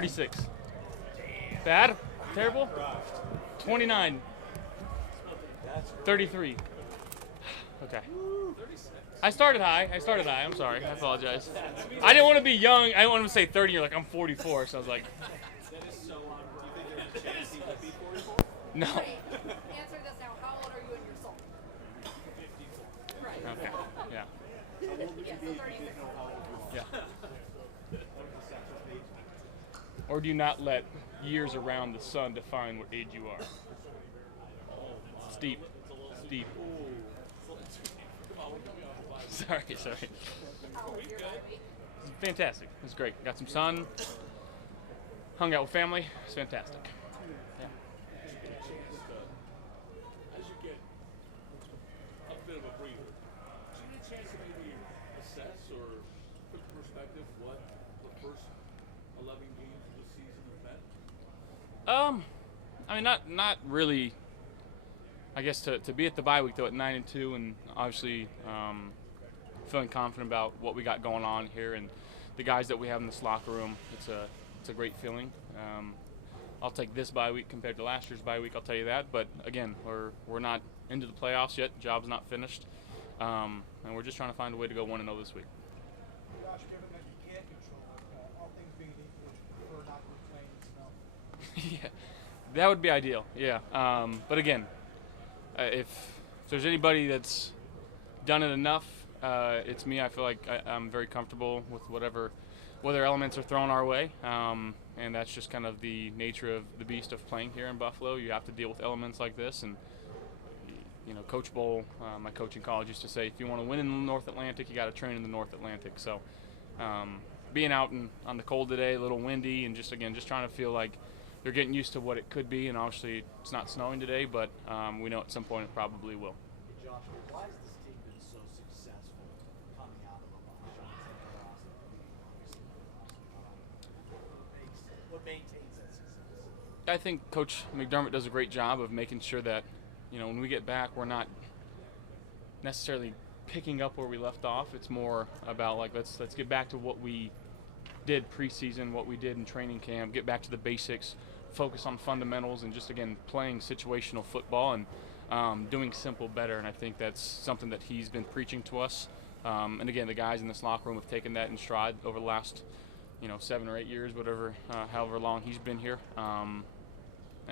36. Bad? Terrible? 29. 33. Okay. I started high. I'm sorry. I apologize. I didn't want to be young. I didn't want to say 30. You're like, I'm 44. So I was like. That is so odd. Do you think there's a chance he could be 44? No. Answer this now. How old are you in your soul? 54. Right. Okay. Yeah. Yeah, so 36. Yeah. Or do you not let years around the sun define what age you are? Steep. Steep. Sorry. How old is your baby? Fantastic. It was great. Got some sun. Hung out with family. It's fantastic. Yeah. As you get a bit of a breather, do you get a chance to maybe assess or put in perspective what the first 11 games of the season have been? I mean, not really. I guess to be at the bye week though at 9-2 and obviously feeling confident about what we got going on here and the guys that we have in this locker room. It's a great feeling. I'll take this bye week compared to last year's bye week. I'll tell you that. But again, we're not into the playoffs yet. Job's not finished, and we're just trying to find a way to go 1-0 this week. Josh, given that you can't control all things being equal, would you prefer not to play in the snow? Yeah, that would be ideal. Yeah, but again, if there's anybody that's done it enough, it's me. I feel like I'm very comfortable with whatever elements are thrown our way, and that's just kind of the nature of the beast of playing here in Buffalo. You have to deal with elements like this, and you know, Coach Bowl, my coach in college used to say, if you want to win in the North Atlantic, you got to train in the North Atlantic. So, being out on the cold today, a little windy, and just trying to feel like they're getting used to what it could be, and obviously it's not snowing today, but we know at some point it probably will. Josh, why has this team been so successful coming out of the lockdown? What maintains that success? I think Coach McDermott does a great job of making sure that, you know, when we get back, we're not necessarily picking up where we left off. It's more about like let's get back to what we did preseason, what we did in training camp, get back to the basics, focus on fundamentals, and just again playing situational football and doing simple better. And I think that's something that he's been preaching to us. And again, the guys in this locker room have taken that in stride over the last 7 or 8 years, whatever, however long he's been here. And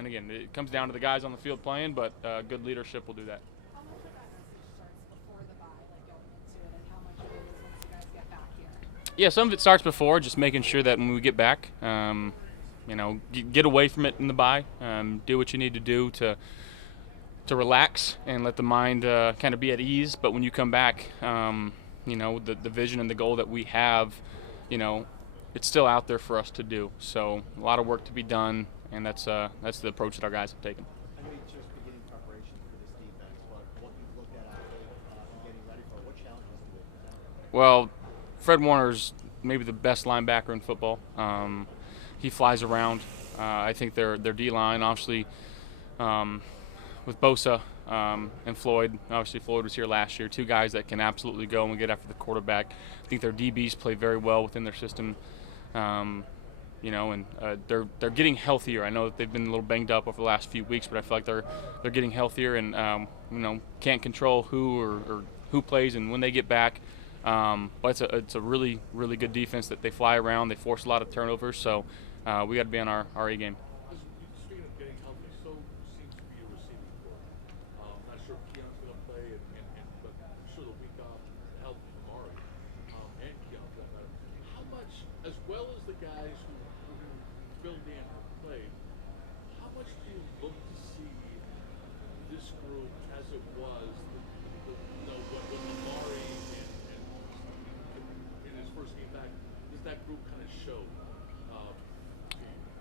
again, it comes down to the guys on the field playing, but good leadership will do that. How much of that message starts before the bye, like going into it, and how much of it is once you guys get back here? Yeah, some of it starts before, just making sure that when we get back, get away from it in the bye, do what you need to do to relax and let the mind kind of be at ease. But when you come back, the vision and the goal that we have, it's still out there for us to do. So a lot of work to be done, and that's the approach that our guys have taken. I know you're just beginning preparation for this defense, but what you've looked at out there and getting ready for it, what challenges do you present? Well, Fred Warner's maybe the best linebacker in football. He flies around. I think their D-line, obviously, with Bosa and Floyd. Obviously, Floyd was here last year. Two guys that can absolutely go and get after the quarterback. I think their DBs play very well within their system. They're getting healthier. I know that they've been a little banged up over the last few weeks, but I feel like they're getting healthier, and can't control who or who plays and when they get back. But it's a really, really good defense that they fly around. They force a lot of turnovers, so we got to be on our A game. Speaking of getting healthy, so seems to be a receiving core. Not sure if Keon's going to play, but I'm sure the week off, the health of Amari and Keon for that matter. How much, as well as the guys who filled in or played, how much do you look to see this group as it was, when Amari and in his first game back, does that group kind of show?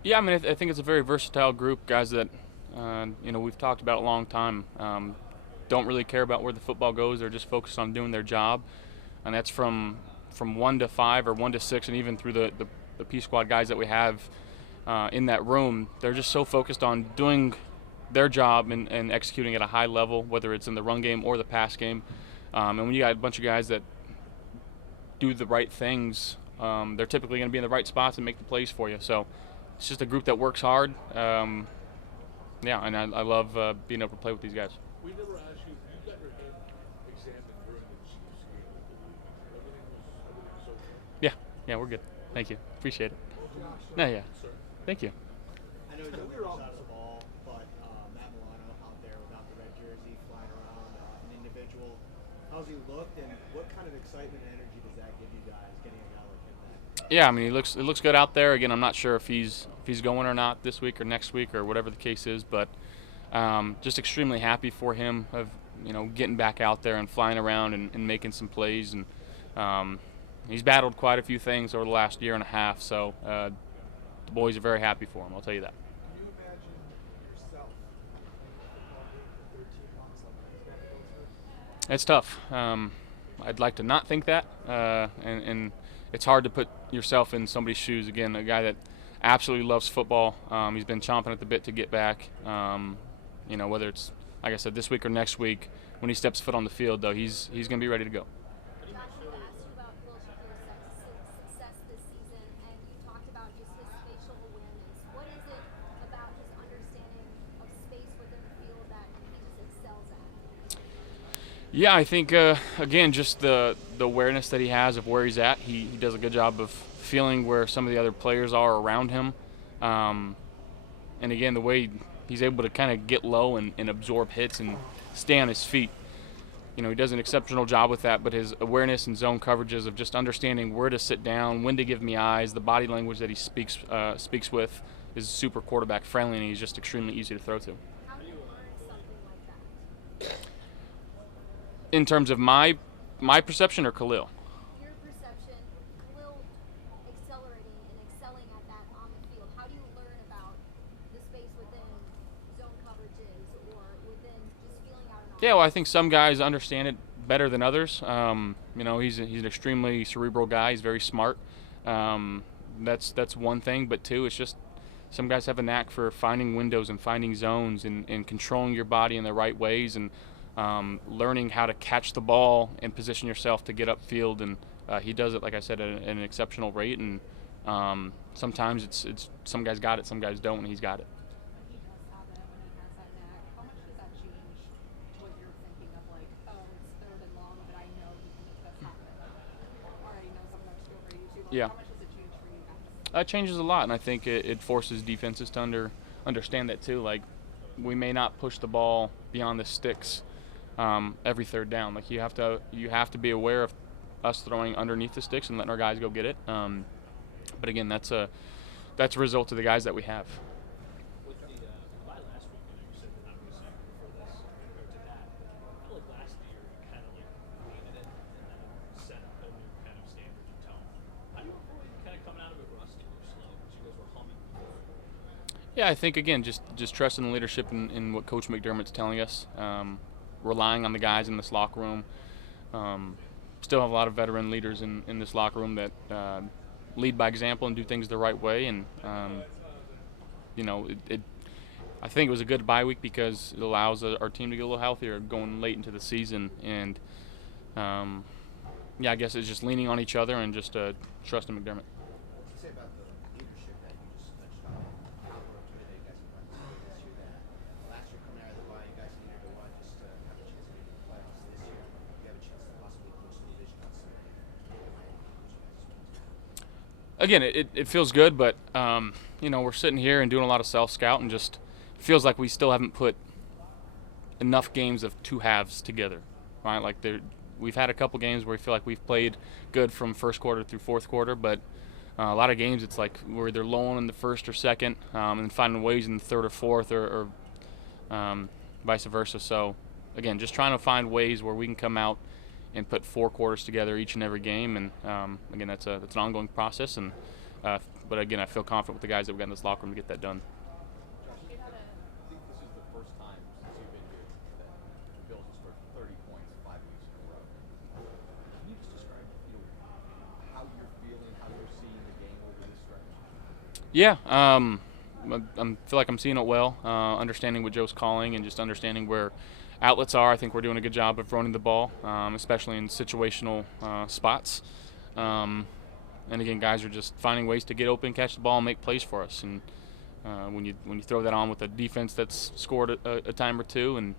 Yeah, I mean, I think it's a very versatile group, guys that, we've talked about a long time. Don't really care about where the football goes. They're just focused on doing their job. And that's from 1 to 5 or 1 to 6, and even through the P squad guys that we have in that room. They're just so focused on doing their job and executing at a high level, whether it's in the run game or the pass game. And when you got a bunch of guys that do the right things, they're typically going to be in the right spots and make the plays for you. So it's just a group that works hard. Yeah, and I love being able to play with these guys. We never asked you. You got your head examined during the Chiefs game. Everything was okay. Yeah, we're good. Thank you. Appreciate it. No, yeah. Sir. Thank you. I know he's on the other side of the ball, but Matt Milano out there without the red jersey, flying around, an individual. How's he looked, and what kind of excitement and energy does that give you guys, getting a guy like him back? Yeah, I mean, it looks good out there. Again, I'm not sure if he's going or not this week or next week or whatever the case is, but just extremely happy for him of getting back out there and flying around and making some plays. And he's battled quite a few things over the last year and a half, so the boys are very happy for him. I'll tell you that. Can you imagine yourself in 13 months like he's got to go through? It's tough. I'd like to not think that, and it's hard to put yourself in somebody's shoes. Again, a guy that absolutely loves football. He's been chomping at the bit to get back. Whether it's, like I said, this week or next week, when he steps foot on the field, though, he's going to be ready to go. Josh, I asked you about Will Shakir's success this season, and you talked about just his spatial awareness. What is it about his understanding of space within the field that he just excels at? Yeah, I think, again, just the awareness that he has of where he's at. He does a good job of feeling where some of the other players are around him. And, again, the way he's able to kind of get low and absorb hits and stay on his feet. He does an exceptional job with that, but his awareness and zone coverages of just understanding where to sit down, when to give me eyes, the body language that he speaks with is super quarterback friendly, and he's just extremely easy to throw to. How do you learn something like that? In terms of my perception or Khalil? Your perception, Will accelerating and excelling at that on the field. How do you learn about the space within zone coverages or within just feeling out an Yeah, well, I think some guys understand it better than others. He's an extremely cerebral guy. He's very smart. That's one thing, but two, it's just some guys have a knack for finding windows and finding zones and controlling your body in the right ways and learning how to catch the ball and position yourself to get upfield. And he does it, like I said, at an exceptional rate. And sometimes it's some guys got it, some guys don't, and he's got it. When he does have it, when he has that knack, how much does that change what you're thinking of, like, oh, it's third and long, but I know he can make this happen? Or I know someone else over YouTube. Like, Yeah. how much does it change for you guys? It changes a lot, and I think it forces defenses to understand that too. Like, we may not push the ball beyond the sticks every third down. Like, you have to be aware of us throwing underneath the sticks and letting our guys go get it. But again, that's a result of the guys that we have. With the bye last week, you said that obviously for this compared to that, I feel like last year you kind of needed it and then set a new kind of standard and tone. How do you avoid kind of coming out of it rusty or slow because you guys were humming before? Yeah, I think again, just trusting the leadership in what Coach McDermott's telling us, relying on the guys in this locker room. Still have a lot of veteran leaders in this locker room that lead by example and do things the right way. And I think it was a good bye week because it allows our team to get a little healthier going late into the season. And I guess it's just leaning on each other and just trusting McDermott. What you say about the leadership that you just touched on? How motivated you guys are this year? That last year coming out of the bye, you guys needed to watch just to have a chance to get to the playoffs. This year, you have a chance to possibly clinch the division on Sunday. Again, it feels good, but we're sitting here and doing a lot of self-scout, and just feels like we still haven't put enough games of two halves together, right? Like we've had a couple games where we feel like we've played good from first quarter through fourth quarter, but a lot of games it's like we're either lowing in the first or second, and finding ways in the third or fourth, or vice versa. So again, just trying to find ways where we can come out and put 4 quarters together each and every game, and again, that's an ongoing process. And but again, I feel confident with the guys that we got in this locker room to get that done. Josh, I think this is the first time since you've been here that the Bills have scored 30 points 5 weeks in a row. Can you just describe, how you're feeling, how you're seeing the game over this stretch? Yeah, I feel like I'm seeing it well, understanding what Joe's calling and just understanding where outlets are. I think we're doing a good job of running the ball, especially in situational spots. And again, guys are just finding ways to get open, catch the ball, and make plays for us. And when you throw that on with a defense that's scored a time or two, and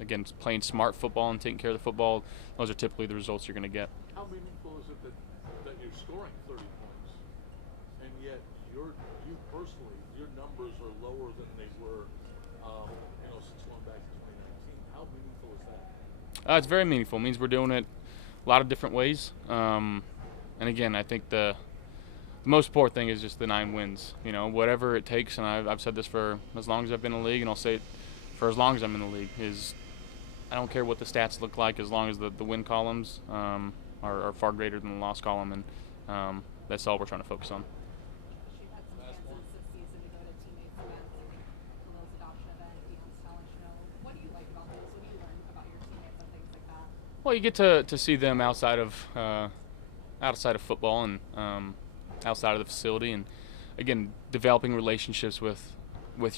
again, playing smart football and taking care of the football, those are typically the results you're going to get. How meaningful is it that you're scoring 30 points, and yet you personally, your numbers are lower than they were, since going back to 2019? How meaningful is that? It's very meaningful. It means we're doing it a lot of different ways. And again, I think the most important thing is just the 9 wins. Whatever it takes, and I've said this for as long as I've been in the league, and I'll say it for as long as I'm in the league, is I don't care what the stats look like as long as the win columns are far greater than the loss column, and that's all we're trying to focus on. You've had some chances this season to go to teammates events and Khalil's adoption event, Deion's talent show. What do you like about those? What do you learn about your teammates and things like that? Well, you get to see them outside of football and outside of the facility, and again, developing relationships with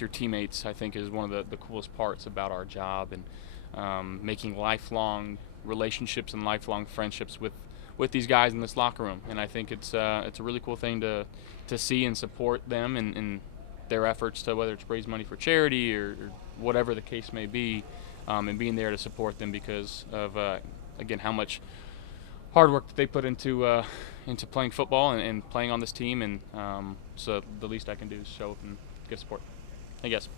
your teammates, I think, is one of the coolest parts about our job, and making lifelong relationships and lifelong friendships with these guys in this locker room. And I think it's a really cool thing to see and support them in their efforts to, whether it's raise money for charity or whatever the case may be, and being there to support them because of again, how much hard work that they put into playing football and playing on this team. And so the least I can do is show up and give support. I guess.